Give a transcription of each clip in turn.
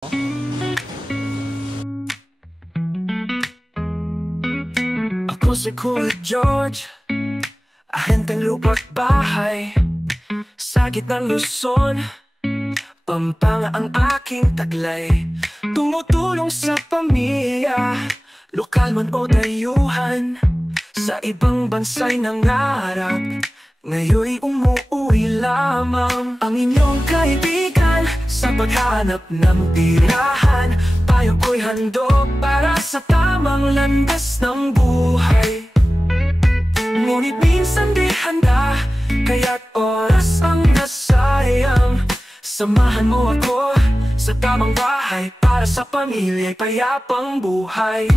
Ako si Kuya George, ahenteng lupa't bahay sa gitnang Luzon, Pampanga ang aking taglay. Tumutulong sa pamilya, lokal man o dayuhan, sa ibang bansa'y nangarap, ngayon'y umuwi lamang. Ang inyong kaibigan sa paghahanap ng tirahan, payo ko'y handog para sa tamang landas ng buhay. Ngunit minsan di handa, kaya't oras ang nasayang. Samahan mo ako sa tamang bahay para sa pamilya'y payapang buhay.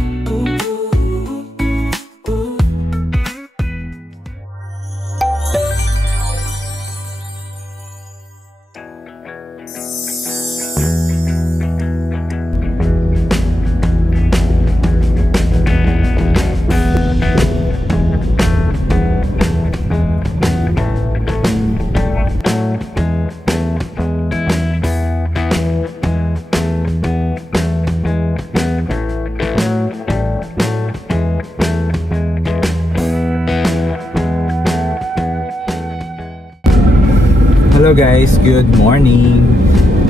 Hello guys, good morning.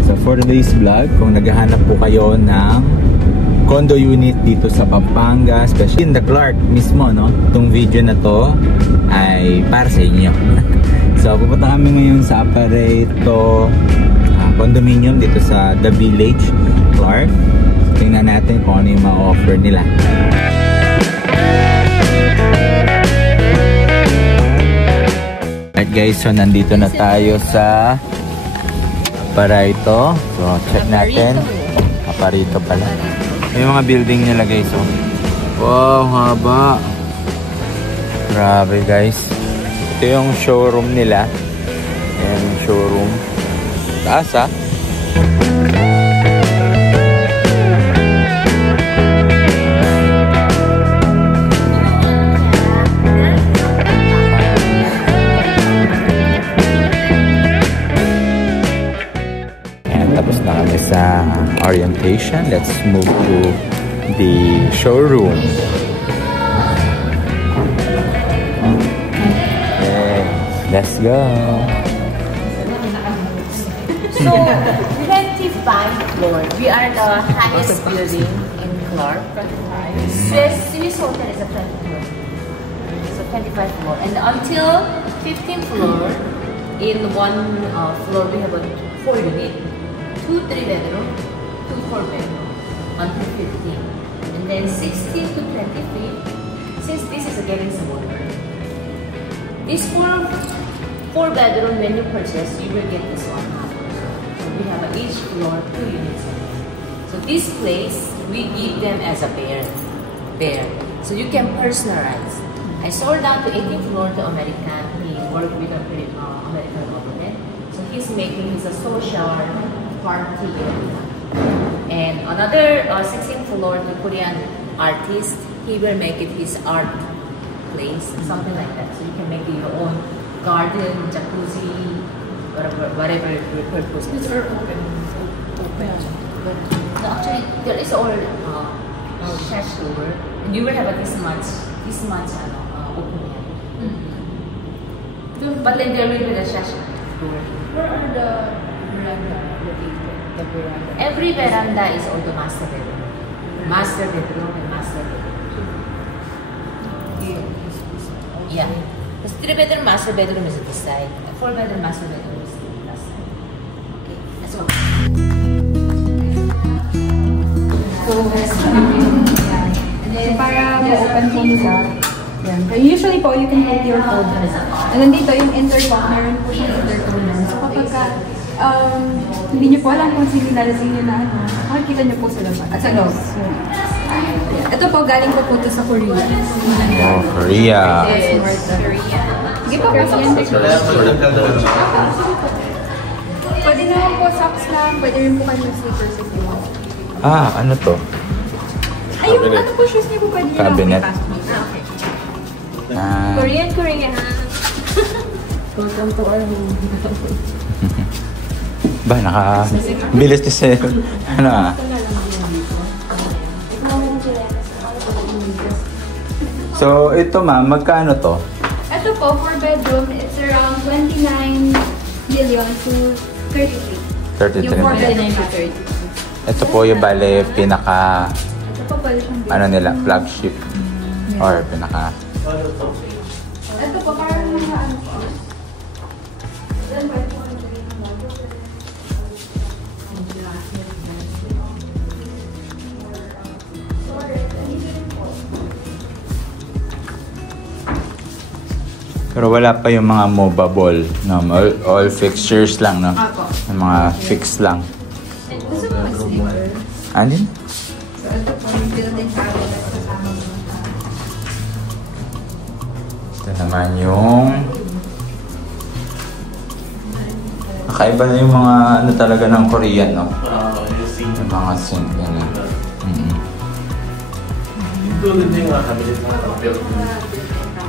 So for today's vlog, kung naghahanap po kayo ng condo unit dito sa Pampanga, especially in the Clark mismo, no? Itong video na to ay para sa inyo. So pupunta kami ngayon sa Apareto condominium dito sa The Village, Clark. So, tingnan natin kung ano yung ma-offer nila. Alright guys, so nandito na tayo sa Apareto. So check natin. Apareto pala. Yung mga building nila guys. Oh. Wow, haba. Grabe guys. Ito yung showroom nila. Ayan yung showroom. Taas ah. Tapos na kami sa orientation. Let's move to the showroom. Okay, let's go. So, 25th floor. We are the highest building in Clark. Swiss Hotel is a 20th floor. So 25th floor. And until 15th floor, in one floor we have a 4 unit. 2 3-bedroom, 2 4-bedroom, until 15. And then 16 to 23, since this is getting smaller. This 4-bedroom, when you purchase, you will get this one. So we have each floor 2 units. So this place, we give them as a pair. So you can personalize. I sold out to 18th floor to American. He worked with the American government. So he's making his social party area. And another 16th floor to Korean artist, he will make it his art place, something like that. So you can make your own garden, jacuzzi, whatever your purpose. These are open. So actually, there is all shash door, and you will have this much open here. But then there will be the shash door. Where are the veranda located? The veranda. Every veranda is also master bedroom. Master bedroom and master bedroom. Yeah. The 3-bedroom master bedroom is at this side. The 4-bedroom master bedroom is at that side. Okay, that's all. So para ma-open po nila. Yan. Usually po, you can put your phone. And then dito, yung intercom, meron po siyang intercom. So kapag hindi niyo po alam kung sino nilalagay niyo na makikita niyo po sa labas. At sa loob. Ito po, galing po po ito sa Korea. Oh, Korea. Korea. Sige po, pwede naman po socks lang. Pwede rin po kayo sneakers if you want. Ah, ano to? Ay, yung ano po shoes niyo po pwede nyo lang. Cabinet. Okay. Korean. Welcome to our home. Ba, bilis ni sir. Ano ah? So, ito ma'am, magkano to? Ito po, for bedroom, it's around 29 million to 33. 33 Yung 4 million. bedroom to 30. Ito po yung bale, pinaka, Ito po pwede siyang ano nila, flagship. Or pinaka, Ito po, parang mga ano po. pero wala pa yung mga movable, no? All fixtures lang, no? Apo. Yung mga fix lang. Gusto mo mag-sleeper? Anin? So, ito po, yung built-in cabinet kasama mo. Ito naman yung... Kakaiba na yung mga ano talaga ng Korean, no? Yung mga sink nila.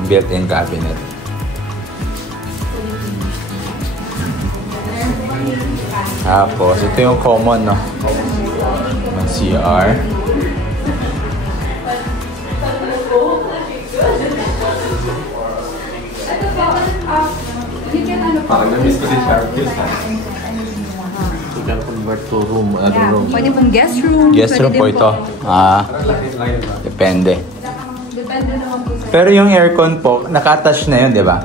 Built-in cabinet. Tapos, ito yung common, no? Yung CR. You can ano po. Parang na-miss ko si Sharpie. You can convert to room, Yeah, room. pwede pong guest room. Guest room pwede po din ito. Depende. Depende naman po sa... Pero yung aircon po, naka-attach na yun, di ba?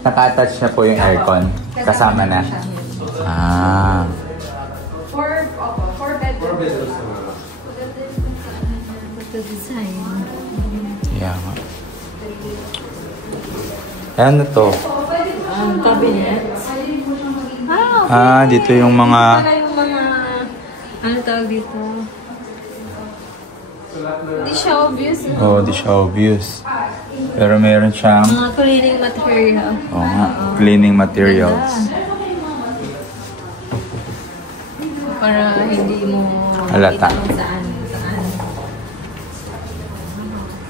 Naka-attach na po yung aircon. Kasama na. Ah. Four bedrooms. The design. Yeah. Ano to? Cabinet. Dito yung mga... Para yung mga... Ano tawag dito? Hindi siya obvious. Oh, di siya obvious. Pero meron siyang... Mga cleaning material. Oo nga, cleaning materials. Para hindi mo Halata. kung saan.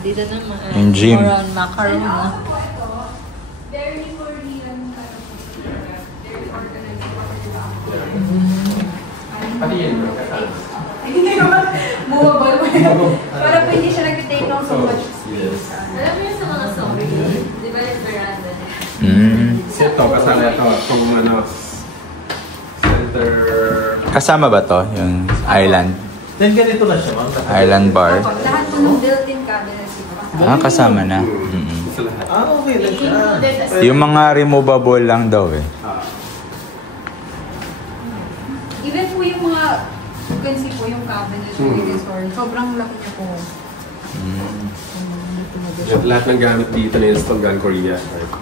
Dito naman. Yung gym. More on macaron na. Movable. Para po hindi siya nag-take off so much space. Alam mo yun sa mga sorry? Di ba yung veranda? Ito, kasama ito. Kung ano, center... Kasama ba to? Yung island? Then ganito na siya, ma'am. Island bar? Lahat po ng built-in cabinets ito. Kasama na. Sa lahat. Okay na siya. Yung mga removable lang daw eh. Even po yung mga, you can see po yung cabinet with this or sobrang laki niya po. Lahat ng gamit dito na install galing Korea. Right?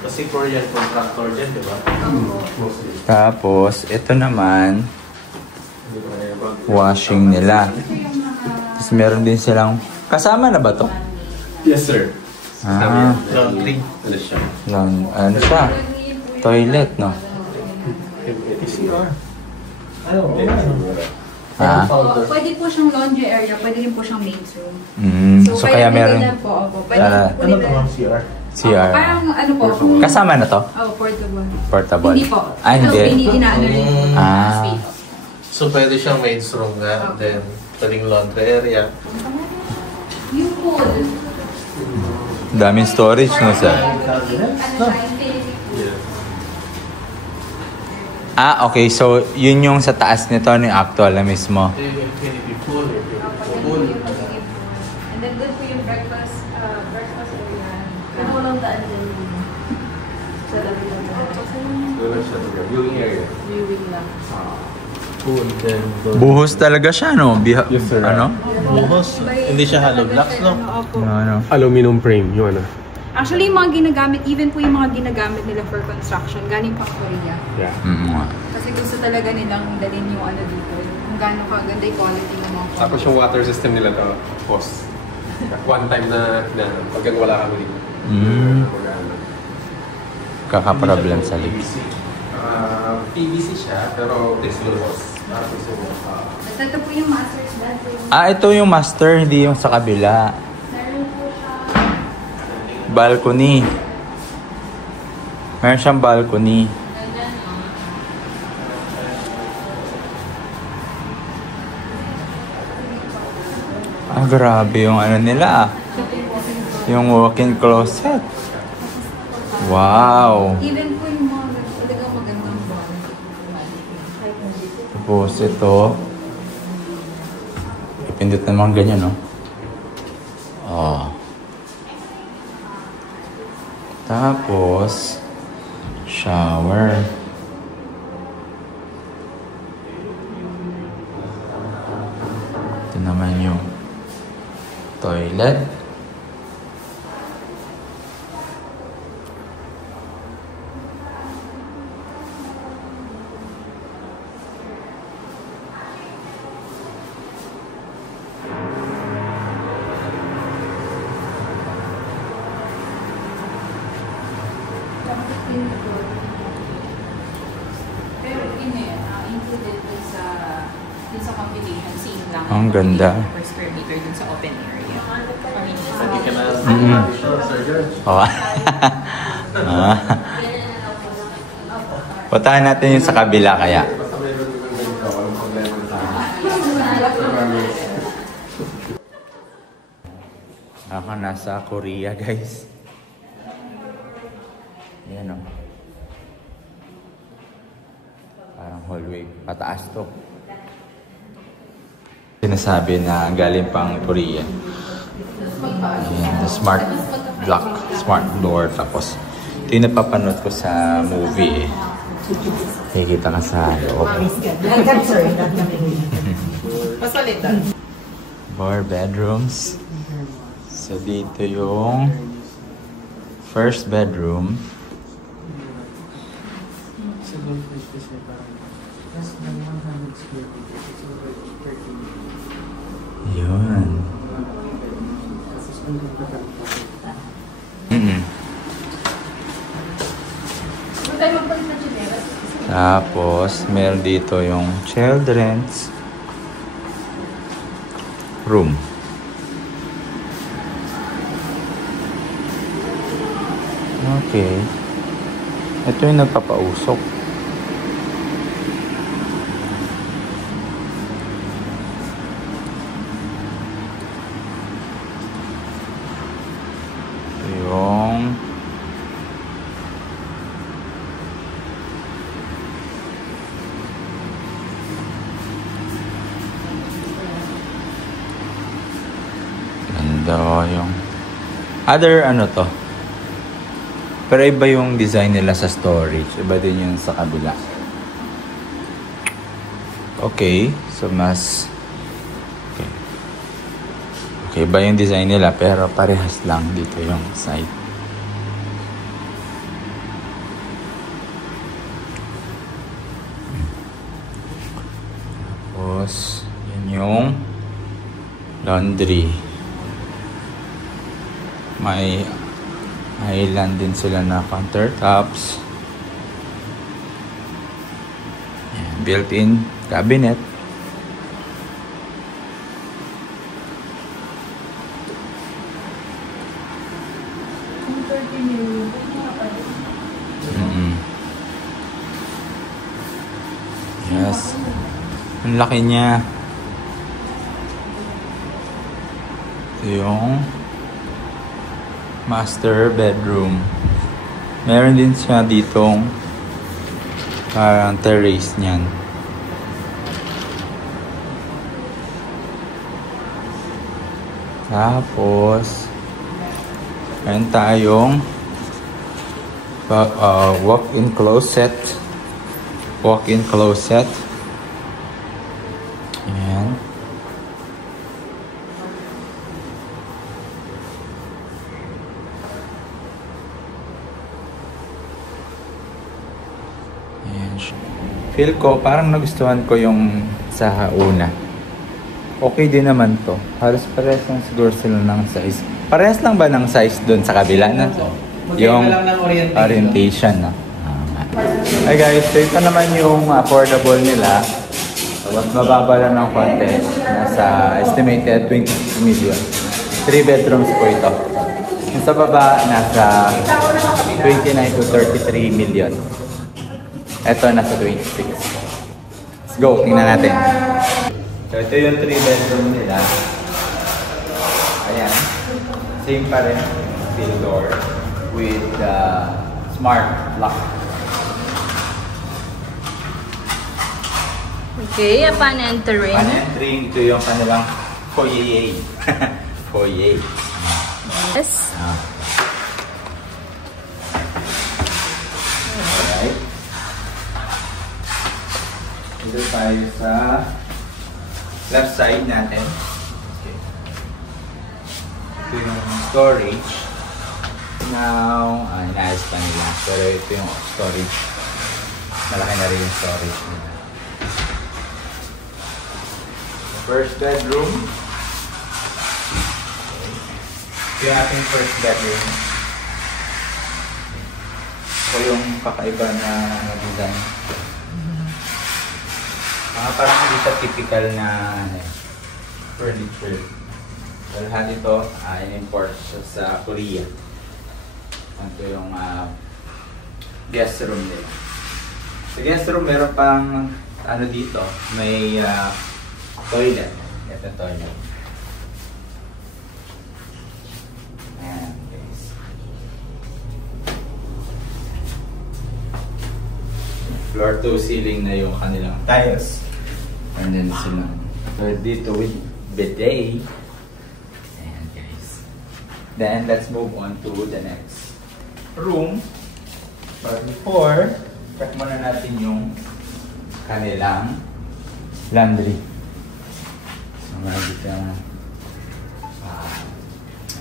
Kasi Korean contractor dyan, di ba? Mostly. Tapos, ito naman, washing nila. Tapos meron din silang... Kasama na ba to? Yes, sir. Laundry. Ano siya? Ano siya? Toilet, no? PCR. Pwede po siyang laundry area, pwede rin po siyang maid's room. So, kaya meron... po, opo. Pwede po Ano nila. to ang CR? CR. Parang ano po. Kasama na to? Portable. Portable? Hindi po. Hindi. Inaano rin. So, pwede siyang maid's room nga. Then, pwedeng laundry area. Yung pool. Daming storage, no, sir? Okay. So, yun yung sa taas nito, yung actual na mismo. Ito yung infinity pool. Pool. And then doon po yung breakfast area. Ano walang daan dyan? Sa labi lang. Doon lang siya. Viewing area. Viewing lang. Pool. Then, Buhos talaga siya, no? Yes, sir. Ano? buhos. Hindi siya hollow blocks, no? Ano? Aluminum frame, yung ano. Actually, yung mga ginagamit, even po yung mga ginagamit nila for construction, galing pa Korea. Yeah. Kasi gusto talaga nilang dalhin yung ano dito. Kung gaano kaganda yung quality ng mga Tapos yung water system nila to, post. One time na pagka wala kami dito. Kaka-problem sa lips. PVC siya, pero flexible walls. Ito po yung master's bedroom. Ito yung master, hindi yung sa kabila. Meron po siya. Balcony. Meron siyang balcony. Ah, grabe yung ano nila. Yung walk-in closet. Wow. Even po yung mga talagang magandang bar. Tapos ito. Pindot naman ganyan, no? Oh. Tapos, shower. Ito naman yung toilet. Pero yun yun, included dun sa combination, same lang. Ang ganda. Per square meter dun sa open area. Hindi ka na sure, Sir George. Oh. Puntahan natin yung sa kabila kaya. Basta mayroon yung ganito, walang problema sa akin. Ako nasa Korea, guys. Ayan o. Parang hallway. Pataas to. Sinasabi na galing pang Korea. Ayan, the smart lock, smart door. Tapos, ito yung napapanood ko sa movie eh. Nakikita ka sa loob. Four bedrooms. So, dito yung first bedroom. Yun. Tapos, meron dito yung children's room. Okay. Ito yung nagpapausok. Yung ganda yung other ano to. Pero iba yung design nila sa storage. Iba din yung sa kabila. Okay. So, mas... Okay. Okay, iba yung design nila. Pero parehas lang dito yung side. Tapos, yun yung laundry. May island din sila na countertops. Built-in cabinet. Yes. Ang laki niya. Ito yung master bedroom. Meron din siya ditong parang terrace niyan. Tapos meron tayong walk-in closet. Walk-in closet. Ayan. Feel ko, parang nagustuhan ko yung sa una. Okay din naman to. Halos parehas lang siguro sila ng size. Parehas lang ba ng size doon sa kabila na? Yung orientation na. Hi guys, so ito naman yung affordable nila. Mas mababa lang ng konti. Nasa estimated 20 million. 3 bedrooms po ito. Yung sa baba, nasa 29 to 33 million. Ito, nasa 26. Let's go, tingnan natin. So, ito yung 3 bedroom nila. Same pa rin. Steel door with smart lock. Okay, upon entering. Upon entering, ito yung kanilang foyer. Foyer. Yes. Alright. Dito tayo sa left side natin. Okay. Ito yung storage. Now, inaayos pa nila. Pero ito yung storage. Malaki na rin yung storage nila. First bedroom. Okay. Ito yung ating first bedroom. Ito yung kakaiba na design. Parang hindi siya typical na furniture. Dahil lahat ito in-import siya sa Korea. Ito yung guest room nila. Sa guest room meron pang ano dito, may toilet. Ito toilet. Ayan, guys. Floor to ceiling na yung kanilang tiles. And then sila. So dito with bidet. Ayan, guys. Then let's move on to the next room. But before, check muna natin yung kanilang laundry. Dito yung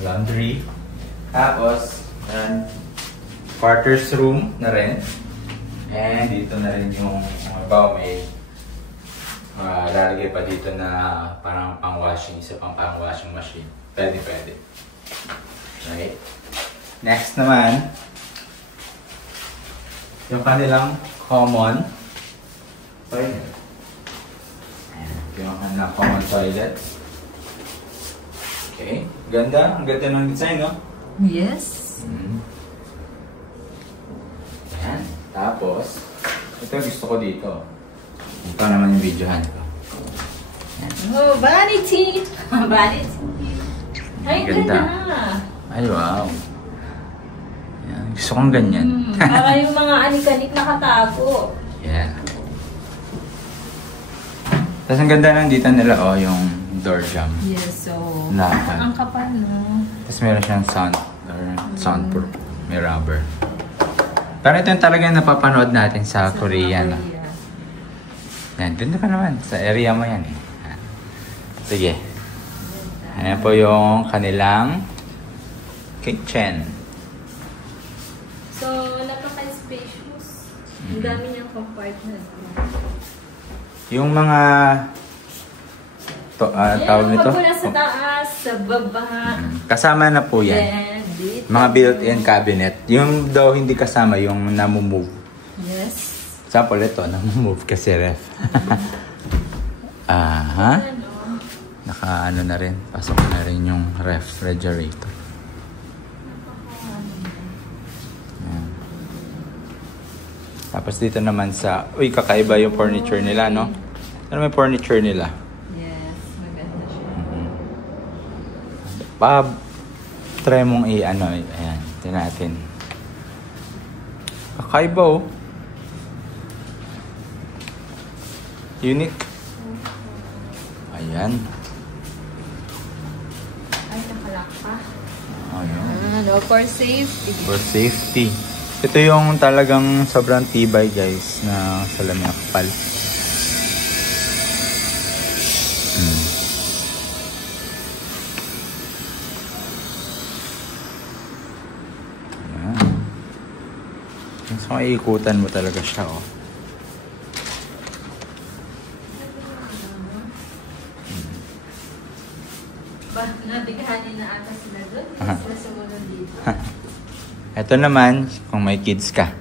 laundry. Tapos, quarters room na rin. And dito na rin yung may lalagay pa dito na parang pang-washing, isa pang pang-washing machine. Pwede. Right? Next naman, yung kanilang common toilet. Yung kanilang common toilet. Okay. Ganda. Ang ganda ng design, no? Yes. Ayan. Tapos, ito gusto ko dito. Ito naman yung videohan ko. Ayan. Oh, vanity! Vanity! Ay, Ganda. ganda! Ay, wow. Ayan. Gusto kong ganyan. Para yung mga anik-anik nakatago. Yeah. Tapos ang ganda ng dito nila, yung door jamb. Yes, so... Lahat. Ang kapal, no? Tapos meron siyang soundproof. May rubber. Pero ito yung talagang napapanood natin sa Korea, no? Yan, dito ka naman. Sa area mo yan, eh. Sige. Ayan po yung kanilang kitchen. So, napaka-spacious. Ang dami niyang compartment. Yung mga tawag nito? Mula sa taas, sa baba. Kasama na po yan. Then, dito. Mga built-in cabinet. Yung daw hindi kasama, yung namumove. Yes. Example, ito, namumove kasi ref. Aha. Naka-ano na rin. Pasok na rin yung refrigerator. Ayan. Tapos dito naman sa... Uy, kakaiba yung furniture nila, no? Ano may furniture nila? Yes, maganda siya. Try mong i-ano. Ayan, tingnan natin. Kakaiba, oh. Unique. Ayan. Ay, nakalak pa. Ayan. No, for safety. For safety. Ito yung talagang sobrang tibay, guys, na salamin na kapal. Ayan. So, maiikutan mo talaga siya, oh. Nabigahanin na ata sila doon. Sila sumunod dito. Ito naman, kung may kids ka.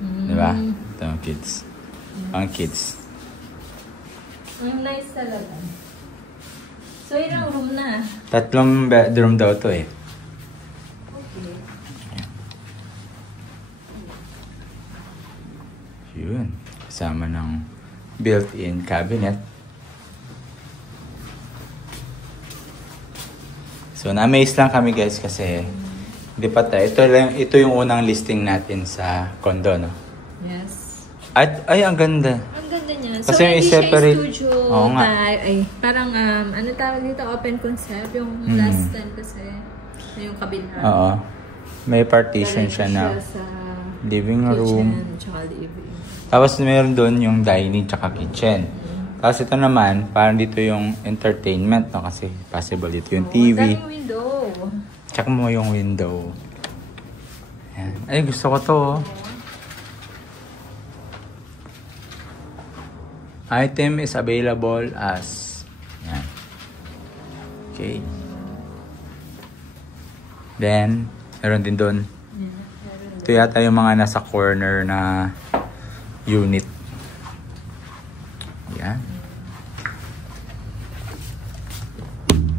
Diba? Ito ang kids. Ang kids. Ang nice talaga. So, ilang room na? 3 bedroom daw to, eh. Okay. Yun. Kasama ng built-in cabinet. So, na-amaze lang kami guys kasi hindi pa tayo. Ito yung unang listing natin sa condo, no? Yes. At, ay, ang ganda. Ang ganda niya. Kasi so, may hindi separate- siya studio Oo nga. parang, ano tawag dito, open concept. Yung last time kasi, yung kabila. Oo. May partition Galing siya na sa living room. kitchen, tsaka living. Tapos meron doon yung dining tsaka kitchen. Tapos ito naman, parang dito yung entertainment, no? Kasi possible dito yung TV. Ang daming window. Check mo yung window. Ayan. Ay, gusto ko to, oh. Item is available as... Ayan. Okay. Then, meron din doon. Ito yata yung mga nasa corner na unit. Ayan.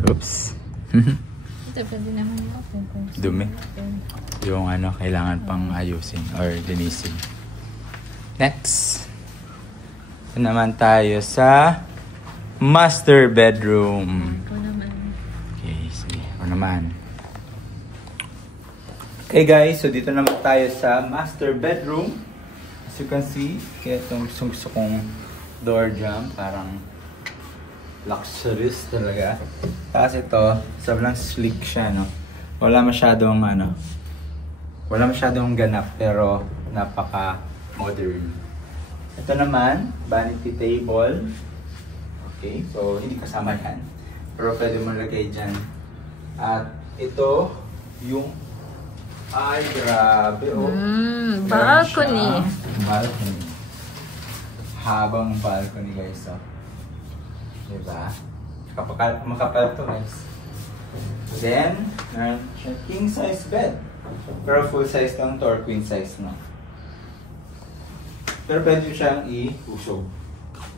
Oops. Ito, pwede naman yung open concept. Dumi. Yung ano, kailangan pang ayusin or linisin. Next. Ito naman tayo sa master bedroom. Ito naman. Okay, sige. Ito naman. Okay guys, so dito naman tayo sa master bedroom. As you can see, kaya itong gusto kong door jamb, parang luxurious talaga. Tapos ito, sobrang sleek siya, no? Wala masyadong ganap, pero napaka-modern. Ito naman, vanity table. Okay, so hindi kasama yan. Pero pwede mo lagay dyan. At ito, yung ay, grabe, oh. Balcony. Balcony. Habang balcony, guys, oh. Diba? Makapal to, guys. Then, meron siya king size bed. Pero full size lang to or queen size, no? Pero pwede siyang i-usog.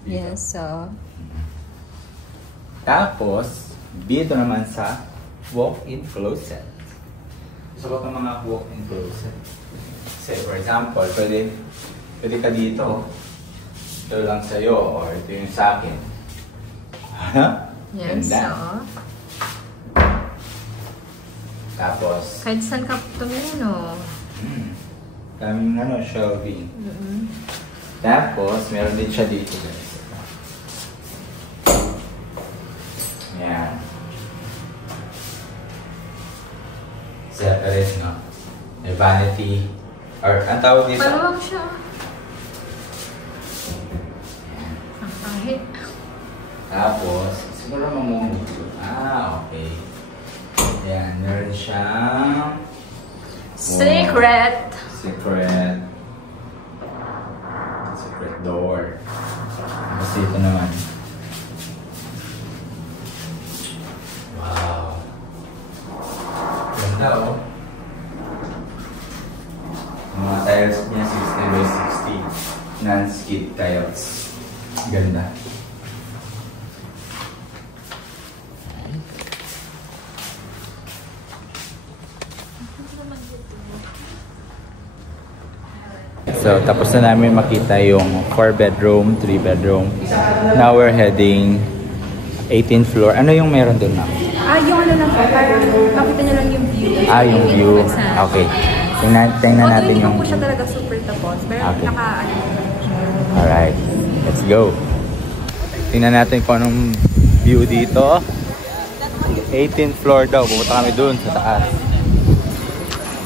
Yes, so... Tapos, dito naman sa walk-in closet. Gusto ko itong mga walk-in closet. Say, for example, pwede ka dito. Ito lang sa'yo, or ito yung sa akin. Yes, Ganda. so... Tapos, Kahit saan ka tumingin, oh. kaming shelving. Tapos, meron din siya dito, guys. Ayan. Separate, no? May vanity. Or, ang tawag dito? Maluwag siya. Ang pangit. Tapos, siguro mamumuto. Okay. Ayan, meron siyang... Secret! Secret door. Tapos dito naman. Wow. Ganda, oh. Ang mga tiles niya 60x60. Non-skid tiles. Ganda. So, tapos na namin makita yung 4-bedroom, 3-bedroom. Now we're heading 18th floor. Ano yung meron doon, ma'am? Yung ano lang po, parang makita nyo lang yung view. Yung view. Okay. Tingnan natin yung... Hindi po siya talaga super tapos, pero Okay. naka-ano siya. Alright. Let's go. Tingnan natin kung anong view dito. 18th floor daw. Pupunta kami doon sa taas.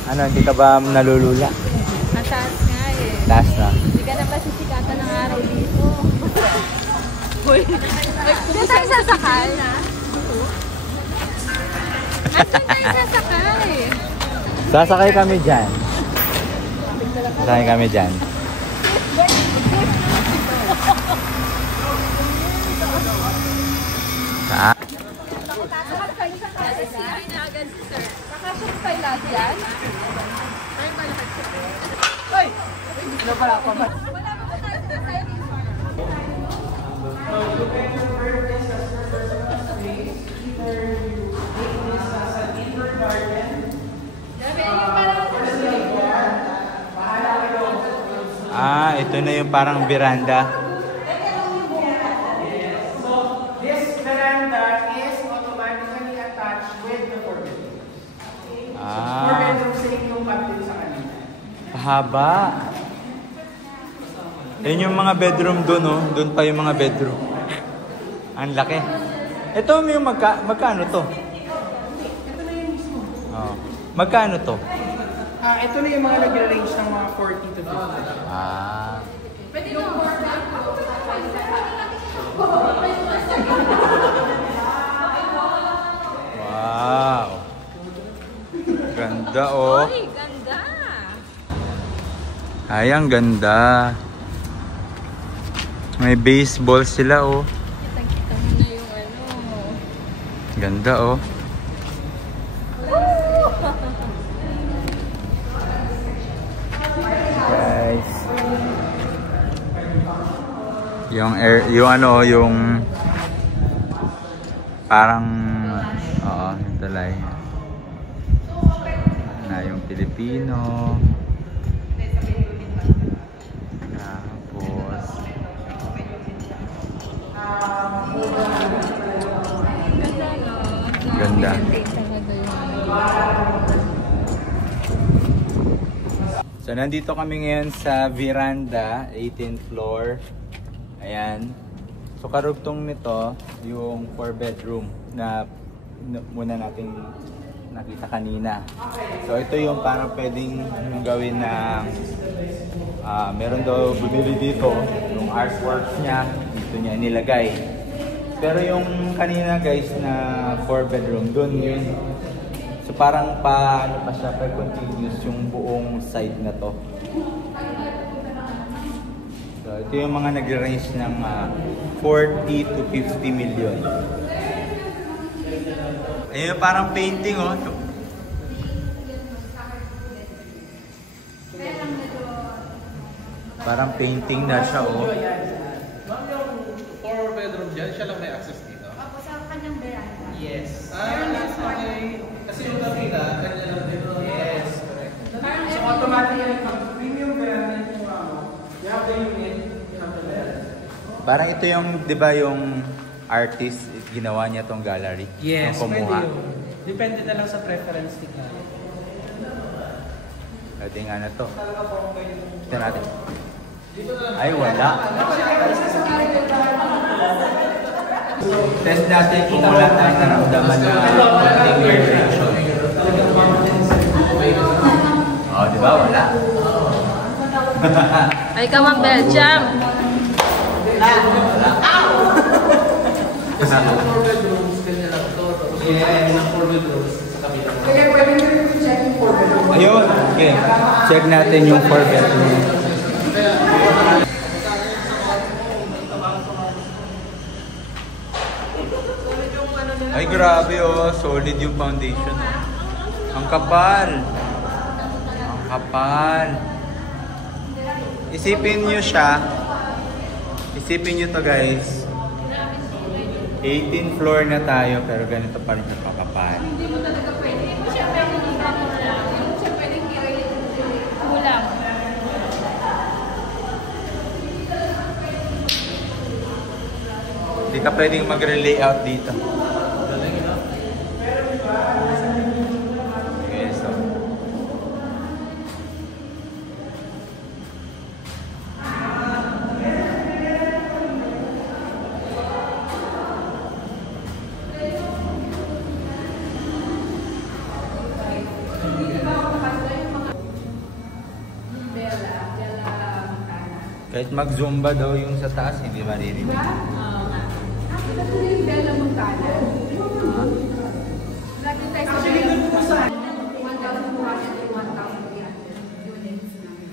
Ano, hindi ka ba nalulula? Mataas nga eh. Taas na. Hindi ka na masisikatan ng araw dito. Uy, saan tayo sasakal? Saan tayo sasakal? Sasakay kami dyan. Sasakay kami dyan. Ah. Ito na yung parang veranda. This veranda is automatically attached with the haba. Yan yung mga bedroom doon, oh. Doon pa yung mga bedroom. Ang laki. Ito yung magkano to? Oh. Magkano to? Ito na yung mga nag-range ng mga 40 to 50. Ah. Wow. Ganda, oh. Ay, ganda! Ay, ang ganda. May baseball sila, oh. Kita-kita mo na yung ano. Ganda, oh. Guys. Yung ano, yung parang yung talay. Na yung Pilipino. Tapos ganda. So nandito kami ngayon sa veranda, 18th floor. Ayan. So karugtong nito yung 4 bedroom na muna nating nakita kanina. So ito yung parang pwedeng gawin na meron daw bumili dito yung artworks niya, dito niya nilagay. Pero yung kanina guys na 4 bedroom doon yun. So parang ano pa siya, continuous yung buong side na to. So ito yung mga nag-range ng 40 to 50 million. Ayun parang painting, oh. Parang painting na siya, oh. Ma'am, yung 4 bedroom dyan, siya lang may access dito? Opo, sa kanyang veranda. Yes. Okay. Kasi yung kanina, kanya lang dito. Yes, correct. So automatically, pag premium veranda yung you have the unit, you have the veranda. Parang ito yung, di ba yung artist, ginawa niya tong gallery? Yes, yung pwede kumuha. yun. Depende na lang sa preference ni ka. Pwede nga na to. Ito natin. Ay, wala. Test natin kung wala tayong naramdaman na konting vibration. Oh, di ba? Wala. Ay, come on, Belgium! Kasi yung 4 bedrooms, kanya lang ito. Tapos yung 4 bedrooms sa kabila. Kaya pwede nyo check yung 4 bedroom. Ayun. Okay. Check natin yung 4 bedroom. Ay, grabe, oh. Solid yung foundation. Ang kapal. Ang kapal. Isipin nyo siya. Isipin nyo to, guys. 18th floor na tayo, pero ganito pa rin yung kakapal. Hindi mo talaga pwede. Hindi mo siya pwede kulang. Hindi mo siya pwede kulang. Hindi ka pwedeng mag-layout dito. Okay, so. Kahit mag-zumba daw yung sa taas, hindi maririnig. Ito po yung Bella Montana. Lagi tayo sa Bella Montana. 1,200 to 1,300 units namin.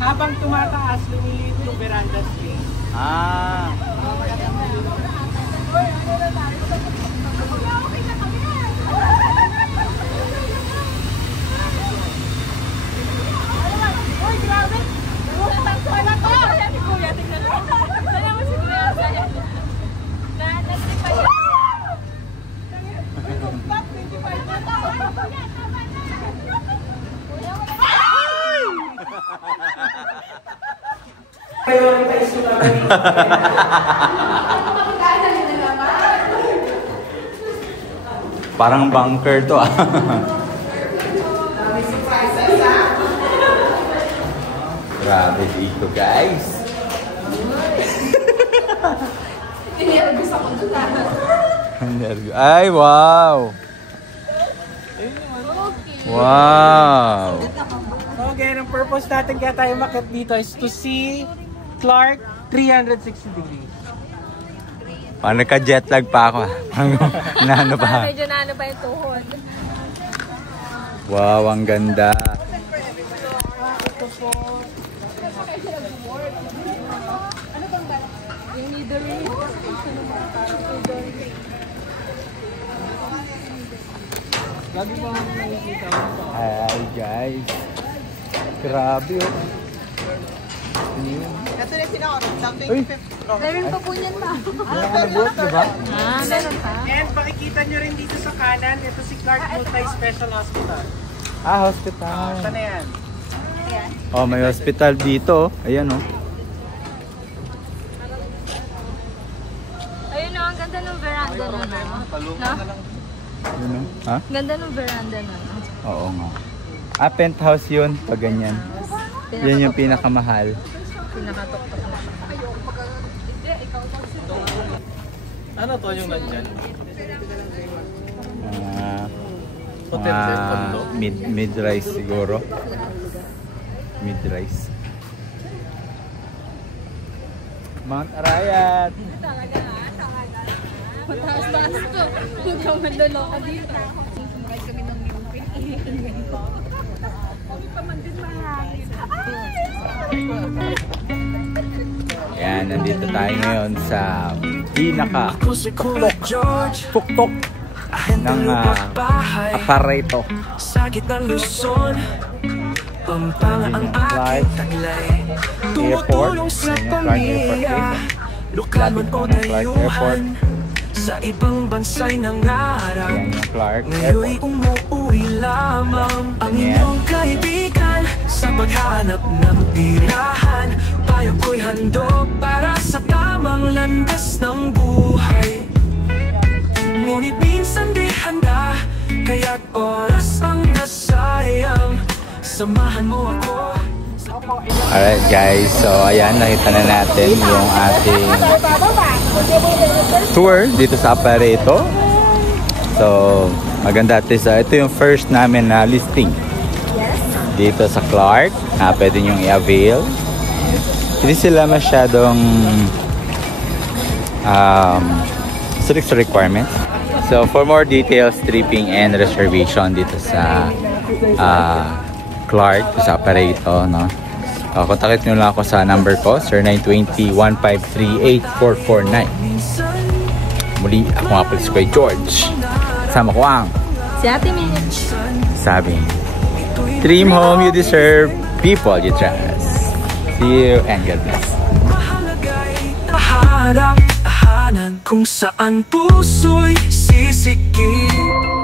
Habang tumataas, lumiliit yung veranda space. Ah. Uy, grabe! Natantuan na to! Ayan si Kuya, tingnan mo. Tingnan mo si Kuya. Nagtipa niya. 25 na to. Prioritize ko namin. Parang bunker to ah. Grabe dito guys. Ay wow. Wow. Okay, ang purpose natin kaya tayo makit dito is to see Clark 360 degrees. Parang nagka-jet lag pa ako ah. Nano pa. Medyo nano pa yung tuhod. Wow, ang ganda. Hi guys. Grabe oh. Ito na pinakarap. Uy. Meron pa po niyan ma. Nakabuhat, diba? Meron pa. And makikita nyo rin dito sa kanan, ito si Clark Multi-Special Hospital. Hospital. Ito na yan. Oh, may hospital dito. Ayan oh. Ayun o, ang ganda ng veranda na no? Yun oh. Ha? Ganda ng veranda na no? Oo nga. Penthouse yun. Pag ganyan. Yan yung pinakamahal. Pinakatok-tok na. Ano to yung nandyan? Mga mid-rise siguro. Mid-rise. Mount Arayat. Mataas-taas to. Huwag kang mandalo ka dito. Sumakay kami ng kami pa man din mahangin. Yan, nandito tayo ngayon sa pinaka Ako si Kuya George, tuktok ng Apareto. sakit ng Luzon, Pampanga ang aking taglay. Tumutulong sa pamilya, lokal man o dayuhan, sa ibang bansa'y nangarap. Yan yung Clark Ngayon'y Airport. umuwi lamang ang inyong kaibigan sa paghanap ng tirahan. Payo ko'y handog para sa tamang landas ng buhay. Ngunit minsan di handa, kaya't oras ang nasayang. Samahan mo ako. Alright guys, so ayan, nakita na natin yung ating tour dito sa Apareto. So maganda at least, ito yung first namin na listing dito sa Clark. Pwede nyong i-avail. Hindi sila masyadong strict requirements. So for more details, tripping and reservation dito sa Clark, sa Apareto, no? Kontakit nyo lang ako sa number ko, sir 920-153-8449. Muli, ako nga pala si Kuya George. Sama ko ang Si Ate Mitch. sabi, dream home you deserve, people you trust. See you and God bless. Mahalaga'y tahanap, tahanan kung saan puso'y sisikip.